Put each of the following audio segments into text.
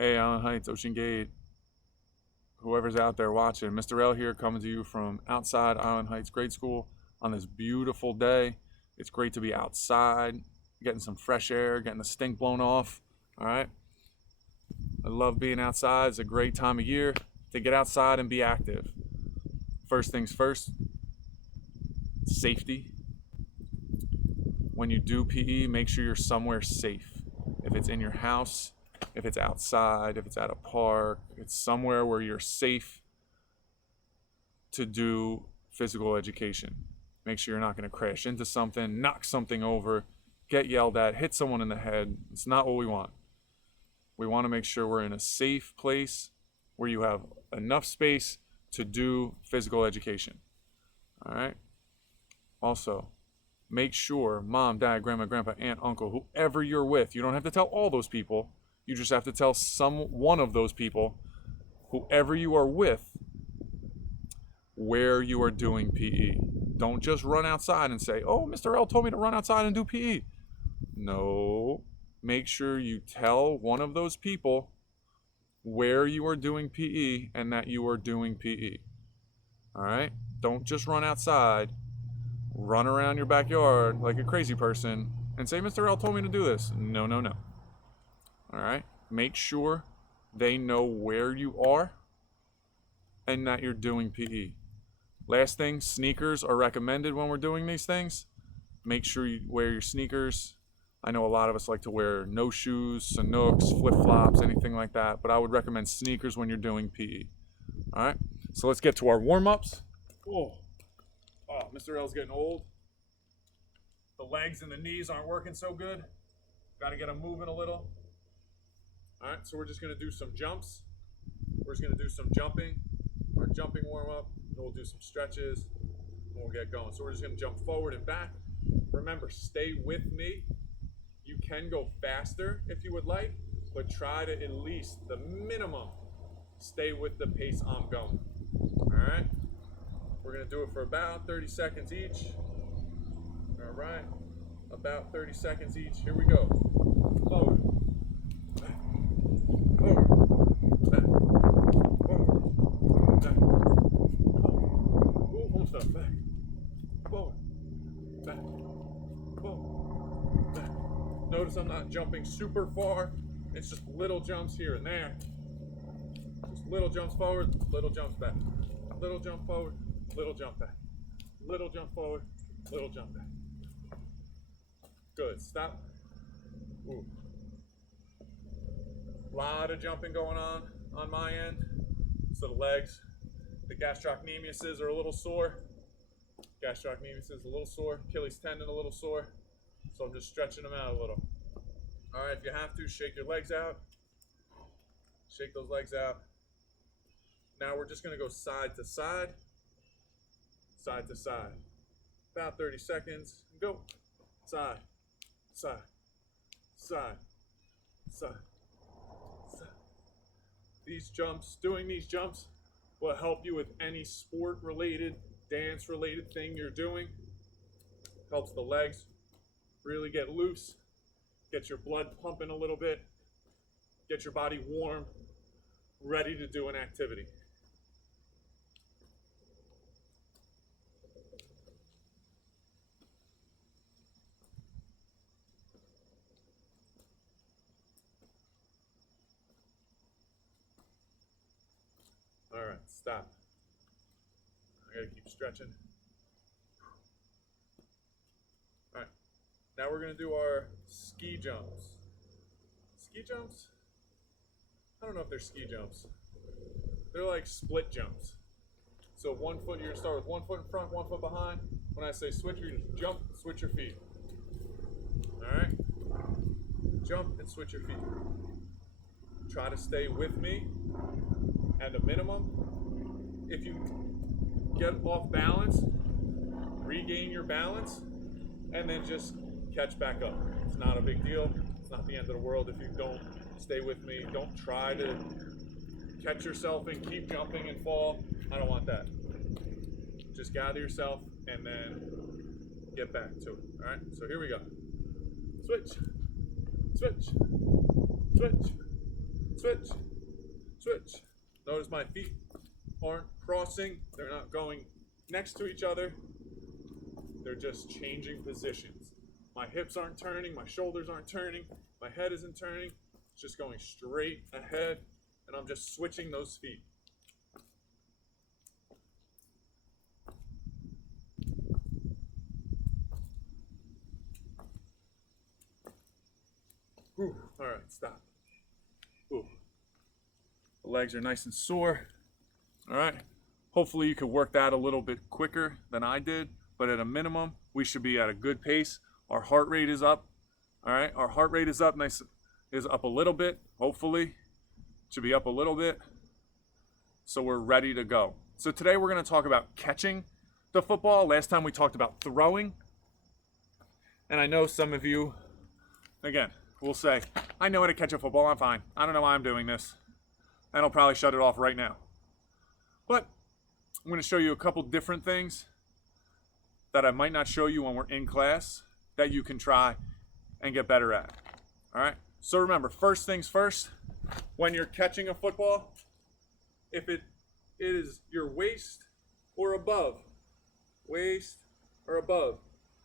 Hey, Allen Heights, Ocean Gate, whoever's out there watching, Mr. L here coming to you from outside Island Heights Grade School on this beautiful day. It's great to be outside, getting some fresh air, getting the stink blown off. All right. I love being outside. It's a great time of year to get outside and be active. First things first, safety. When you do PE, make sure you're somewhere safe. If it's in your house, if it's outside, if it's at a park, it's somewhere where you're safe to do physical education. Make sure you're not going to crash into something, knock something over, get yelled at, hit someone in the head. It's not what we want. We want to make sure we're in a safe place where you have enough space to do physical education. All right? Also, make sure mom, dad, grandma, grandpa, aunt, uncle, whoever you're with, you don't have to tell all those people. You just have to tell one of those people, whoever you are with, where you are doing PE. Don't just run outside and say, oh, Mr. L told me to run outside and do PE. No. Make sure you tell one of those people where you are doing PE and that you are doing PE. All right? Don't just run outside, run around your backyard like a crazy person and say, Mr. L told me to do this. No, no, no. All right? Make sure they know where you are and that you're doing PE. Last thing, sneakers are recommended when we're doing these things. Make sure you wear your sneakers. I know a lot of us like to wear no shoes, Sanooks, flip-flops, anything like that, but I would recommend sneakers when you're doing PE. All right? So let's get to our warm-ups. Oh, Mr. L's getting old. The legs and the knees aren't working so good. Got to get them moving a little. All right, so we're just going to do some jumps. We're just going to do some jumping, our jumping warm-up. We'll do some stretches, and we'll get going. So we're just going to jump forward and back. Remember, stay with me. You can go faster if you would like, but try to at least, the minimum, stay with the pace I'm going. All right? We're going to do it for about 30 seconds each. All right? About 30 seconds each. Here we go. Forward. Back. Forward. Back. Forward. Back. Almost up. Back. Forward. Back. Forward. Back. Notice I'm not jumping super far. It's just little jumps here and there. Just little jumps forward, little jumps back. Little jump forward, little jump back. Little jump forward, little jump back. Good. Stop. Ooh. Lot of jumping going on my end. So the legs, the gastrocnemiuses are a little sore. Gastrocnemius is a little sore. Achilles tendon a little sore. So I'm just stretching them out a little. All right, if you have to, shake your legs out. Shake those legs out. Now we're just going to go side to side. Side to side. About 30 seconds. Go. Side. Side. Side. Side. Side. Doing these jumps will help you with any sport-related, dance-related thing you're doing. Helps the legs really get loose. Get your blood pumping a little bit. Get your body warm, ready to do an activity. All right, stop. I gotta keep stretching. All right, now we're gonna do our ski jumps. Ski jumps? I don't know if they're ski jumps. They're like split jumps. So one foot, you're gonna start with one foot in front, one foot behind. When I say switch, you're gonna jump, switch your feet. All right? Jump and switch your feet. Try to stay with me at a minimum. If you get off balance, regain your balance, and then just catch back up. It's not a big deal. It's not the end of the world if you don't stay with me. Don't try to catch yourself and keep jumping and fall. I don't want that. Just gather yourself and then get back to it. All right, so here we go. Switch, switch, switch, switch, switch. Notice my feet aren't crossing. They're not going next to each other. They're just changing positions. My hips aren't turning, my shoulders aren't turning, my head isn't turning. It's just going straight ahead, and I'm just switching those feet. Whew. All right, stop. Ooh. The legs are nice and sore. All right. Hopefully you could work that a little bit quicker than I did, but at a minimum, we should be at a good pace. Our heart rate is up. All right, our heart rate is up, is up a little bit, hopefully. Should be up a little bit. So we're ready to go. So today we're going to talk about catching the football. Last time we talked about throwing. And I know some of you, again, will say, I know how to catch a football, I'm fine. I don't know why I'm doing this. And I'll probably shut it off right now. But I'm going to show you a couple different things that I might not show you when we're in class that you can try and get better at. All right? So remember, first things first, when you're catching a football, if it is your waist or above,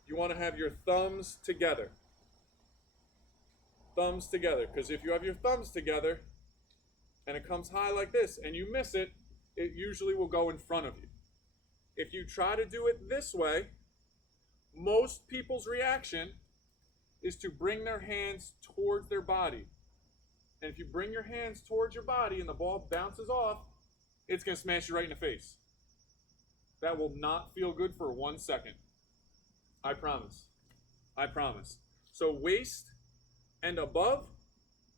you want to have your thumbs together. Thumbs together, because if you have your thumbs together and it comes high like this and you miss it, it usually will go in front of you. If you try to do it this way, most people's reaction is to bring their hands towards their body. And if you bring your hands towards your body and the ball bounces off, it's going to smash you right in the face. That will not feel good for 1 second. I promise. I promise. So waist and above,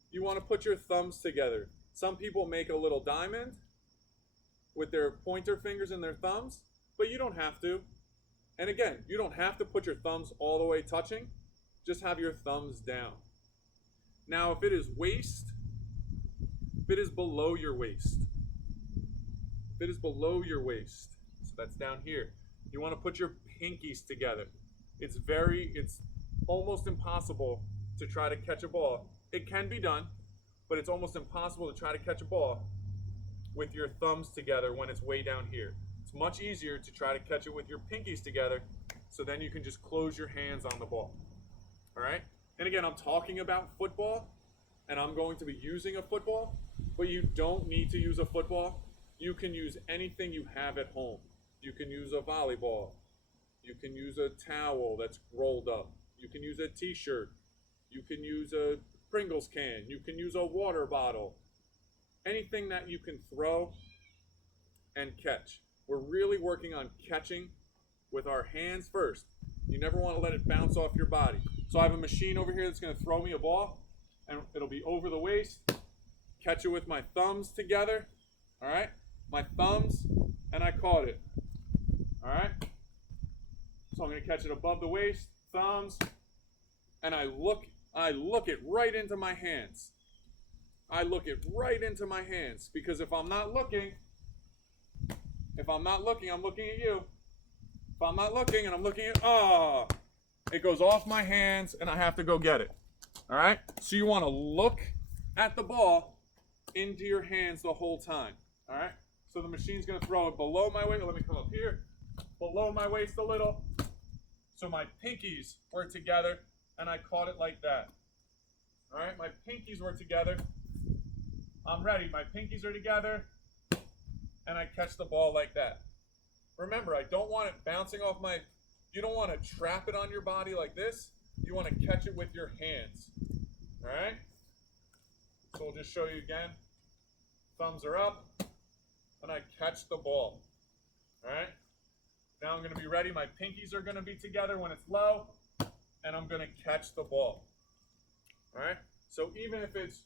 you want to put your thumbs together. Some people make a little diamond with their pointer fingers and their thumbs, but you don't have to. And again, you don't have to put your thumbs all the way touching. Just have your thumbs down. Now, if it is waist, if it is below your waist, so that's down here, you want to put your pinkies together. It's almost impossible to try to catch a ball. It can be done, but it's almost impossible to try to catch a ball with your thumbs together when it's way down here. It's much easier to try to catch it with your pinkies together, so then you can just close your hands on the ball. All right? And again, I'm talking about football, and I'm going to be using a football, but you don't need to use a football. You can use anything you have at home. You can use a volleyball. You can use a towel that's rolled up. You can use a t-shirt. You can use a Pringles can. You can use a water bottle. Anything that you can throw and catch. We're really working on catching with our hands first. You never want to let it bounce off your body. So I have a machine over here that's going to throw me a ball, and it'll be over the waist. Catch it with my thumbs together. All right? My thumbs, and I caught it. All right? So I'm going to catch it above the waist, thumbs, and I look it right into my hands. I look it right into my hands, because if I'm not looking, I'm looking at you. If I'm not looking and I'm looking at, it goes off my hands and I have to go get it. All right? So you want to look at the ball into your hands the whole time. All right? So the machine's going to throw it below my waist. Let me come up here. Below my waist a little. So my pinkies were together and I caught it like that. All right? My pinkies were together. I'm ready. My pinkies are together. And I catch the ball like that. Remember, I don't want it bouncing off you don't want to trap it on your body like this. You want to catch it with your hands. All right? So we'll just show you again. Thumbs are up, and I catch the ball. All right? Now I'm going to be ready. My pinkies are going to be together when it's low, and I'm going to catch the ball. All right? So even if it's,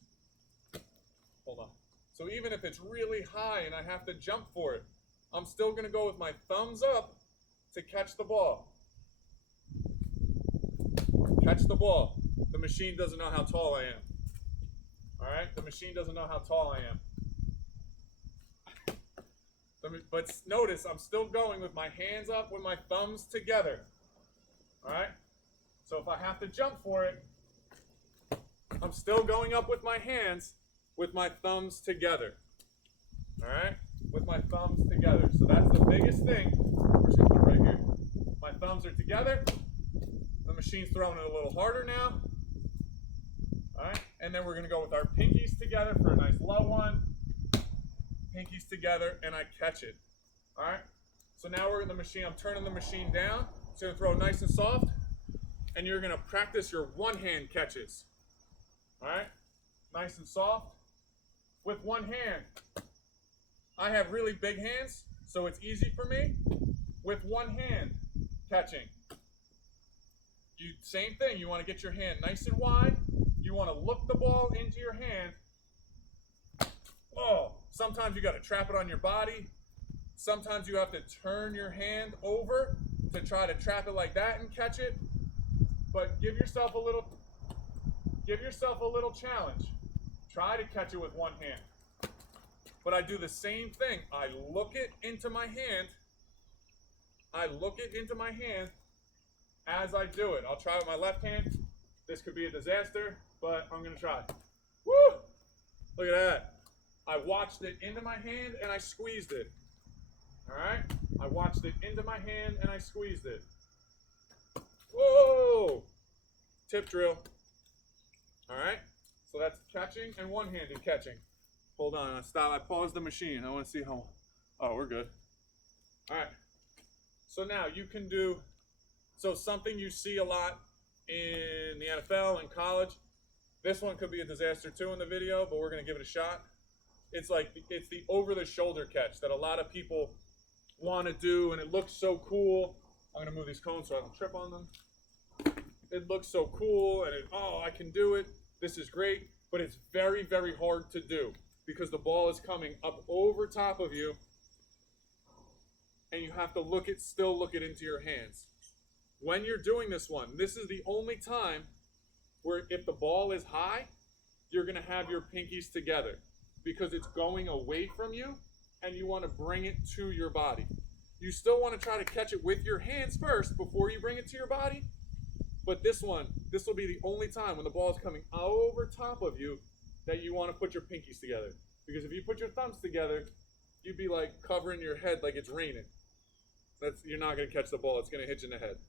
So even if it's really high and I have to jump for it, I'm still going to go with my thumbs up to catch the ball. Catch the ball. The machine doesn't know how tall I am. All right? The machine doesn't know how tall I am. But notice, I'm still going with my hands up with my thumbs together. All right? So if I have to jump for it, I'm still going up with my hands, with my thumbs together. All right? With my thumbs together. So that's the biggest thing. We're just going to put it right here. My thumbs are together. The machine's throwing it a little harder now. All right? And then we're going to go with our pinkies together for a nice low one. Pinkies together, and I catch it. All right? So now we're in the machine. I'm turning the machine down. It's going to throw nice and soft. And you're going to practice your one-hand catches. All right? Nice and soft. With one hand. I have really big hands, so it's easy for me. With one hand catching. Same thing. You want to get your hand nice and wide. You want to look the ball into your hand. Oh, sometimes you got to trap it on your body. Sometimes you have to turn your hand over to try to trap it like that and catch it. But give yourself a little challenge. Try to catch it with one hand. But I do the same thing. I look it into my hand. As I do it. I'll try with my left hand. This could be a disaster, but I'm going to try. Woo! Look at that. I watched it into my hand and I squeezed it. All right? I watched it into my hand and I squeezed it. Whoa! Tip drill. All right? So that's catching and one-handed catching. Hold on, I stop. I paused the machine. I want to see how. Oh, we're good. All right. So now you can do. So something you see a lot in the NFL and college. This one could be a disaster too in the video, but we're gonna give it a shot. It's the over-the-shoulder catch that a lot of people want to do, and it looks so cool. I'm gonna move these cones so I don't trip on them. It looks so cool, and I can do it. This is great, but it's very, very hard to do because the ball is coming up over top of you, and you have to still look it into your hands. When you're doing this one, this is the only time where if the ball is high, you're going to have your pinkies together because it's going away from you, and you want to bring it to your body. You still want to try to catch it with your hands first before you bring it to your body, but this will be the only time when the ball is coming over top of you that you want to put your pinkies together. Because if you put your thumbs together, you'd be like covering your head like it's raining. You're not going to catch the ball. It's going to hit you in the head.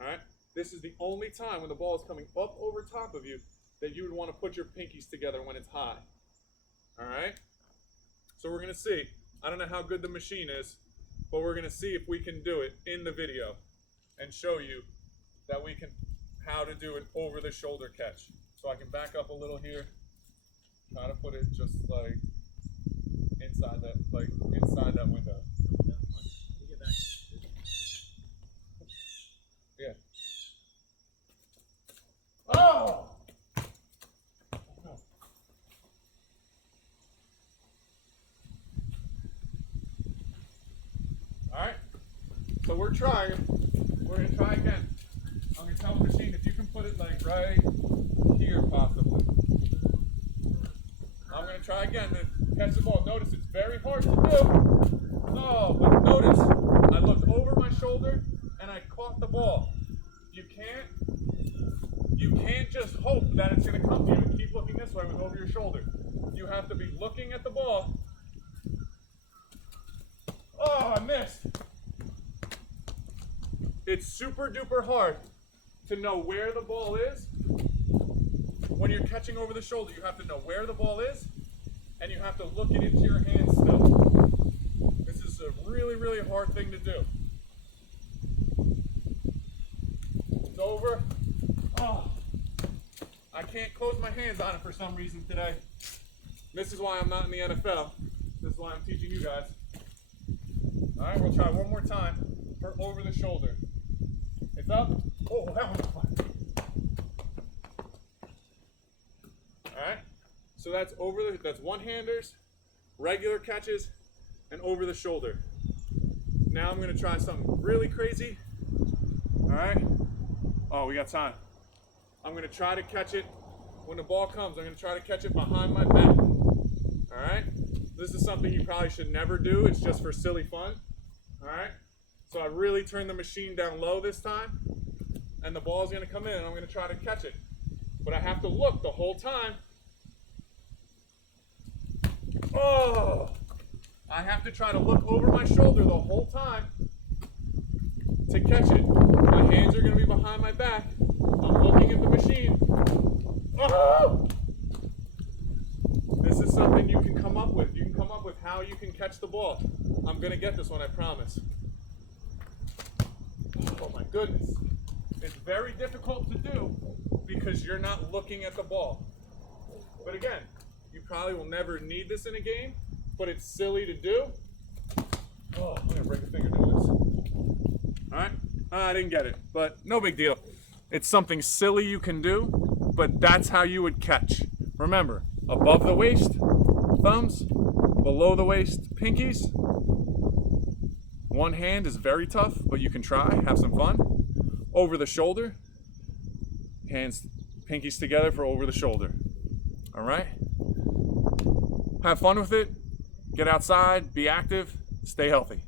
All right? This is the only time when the ball is coming up over top of you that you would want to put your pinkies together when it's high. All right? So we're going to see. I don't know how good the machine is, but we're going to see if we can do it in the video and show you that how to do an over-the-shoulder catch. So I can back up a little here. Try to put it just like inside that window. Yeah. Oh! Alright. So we're trying. We're going to try again. I'm going to tell the machine if you can put it like right here possibly. I'm going to try again to catch the ball. Notice it's very hard to do. Oh, but notice I looked over my shoulder and I caught the ball. You can't just hope that it's going to come to you and keep looking this way with over your shoulder. You have to be looking at the ball. Oh, I missed. It's super duper hard to know where the ball is. When you're catching over the shoulder, you have to know where the ball is, and you have to look it into your hands still. This is a really, really hard thing to do. It's over. Oh, I can't close my hands on it for some reason today. This is why I'm not in the NFL. This is why I'm teaching you guys. All right, we'll try one more time for over the shoulder. It's up. Oh, that one's fun. All right, so that's that's one-handers, regular catches, and over the shoulder. Now I'm going to try something really crazy. All right. Oh, we got time. I'm going to try to catch it when the ball comes. I'm going to try to catch it behind my back. All right. This is something you probably should never do. It's just for silly fun. All right. So I really turned the machine down low this time, and the ball is going to come in, and I'm going to try to catch it. But I have to look the whole time I have to try to look over my shoulder the whole time to catch it. My hands are going to be behind my back. I'm looking at the machine. Oh! This is something you can come up with. You can come up with how you can catch the ball. I'm going to get this one, I promise. Oh my goodness. It's very difficult to do because you're not looking at the ball. But again, you probably will never need this in a game, but it's silly to do. Oh, I'm going to break a finger doing this. All right? I didn't get it, but no big deal. It's something silly you can do, but that's how you would catch. Remember, above the waist, thumbs, below the waist, pinkies. One hand is very tough, but you can try, have some fun. Over the shoulder, hands, pinkies together for over the shoulder. All right? Have fun with it. Get outside, be active, stay healthy.